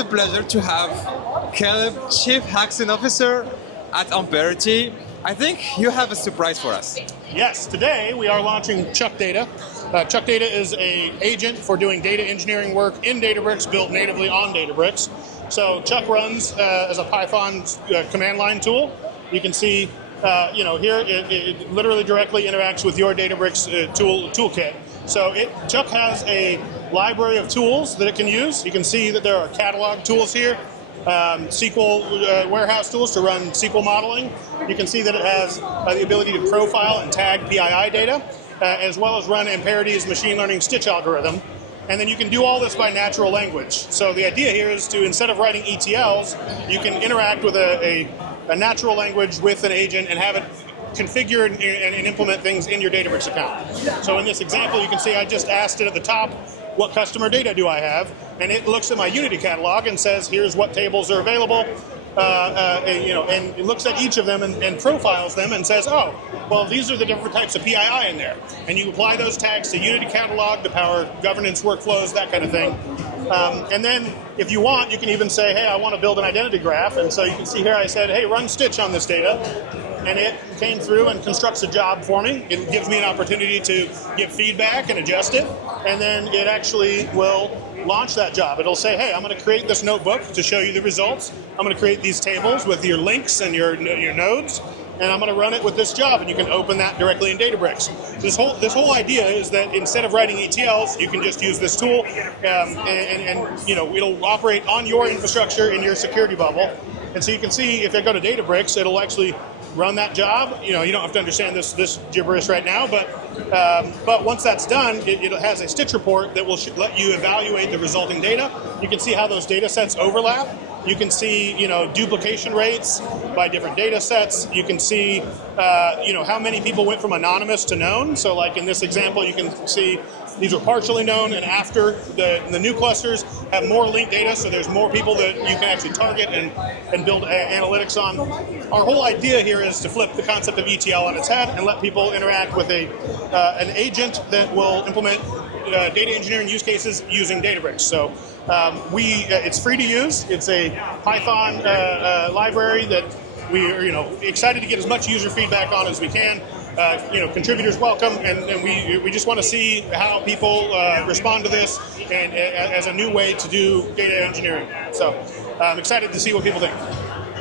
the pleasure to have Caleb, Chief Hacking Officer at Amperity. I think you have a surprise for us. Yes, today we are launching Chuck Data. Chuck Data is an agent for doing data engineering work in Databricks, built natively on Databricks. So Chuck runs as a Python command line tool. You can see, here it literally directly interacts with your Databricks toolkit. So Chuck has a library of tools that it can use. You can see that there are catalog tools here, SQL warehouse tools to run SQL modeling. You can see that it has the ability to profile and tag PII data, as well as run Amperity's machine learning stitch algorithm. And then you can do all this by natural language. So the idea here is to, instead of writing ETLs, you can interact with a natural language with an agent and have it configure and implement things in your Databricks account. So in this example, you can see I just asked it at the top, what customer data do I have? And it looks at my Unity catalog and says, here's what tables are available. And it looks at each of them and profiles them and says, oh, well, these are the different types of PII in there. And you apply those tags to Unity catalog to power governance workflows, that kind of thing. And then if you want, you can even say, hey, I want to build an identity graph. And so you can see here I said, hey, run Stitch on this data. And it came through and constructs a job for me. It gives me an opportunity to give feedback and adjust it. And then it actually will launch that job. It'll say, hey, I'm going to create this notebook to show you the results. I'm going to create these tables with your links and your nodes. And I'm going to run it with this job, and you can open that directly in Databricks. This whole idea is that instead of writing ETLs, you can just use this tool, and it'll operate on your infrastructure in your security bubble. And so you can see if I go to Databricks, it'll actually run that job. You don't have to understand this gibberish right now, but once that's done, it has a stitch report that will let you evaluate the resulting data. You can see how those data sets overlap. You can see, duplication rates by different data sets. You can see, how many people went from anonymous to known. So like in this example, you can see these were partially known, and after the new clusters have more linked data, so there's more people that you can actually target and build analytics on. Our whole idea here is to flip the concept of ETL on its head and let people interact with an agent that will implement data engineering use cases using Databricks. So it's free to use. It's a Python library that we are excited to get as much user feedback on as we can. Contributors welcome, and we just want to see how people respond to this and as a new way to do data engineering. So I'm excited to see what people think.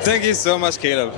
Thank you so much, Caleb.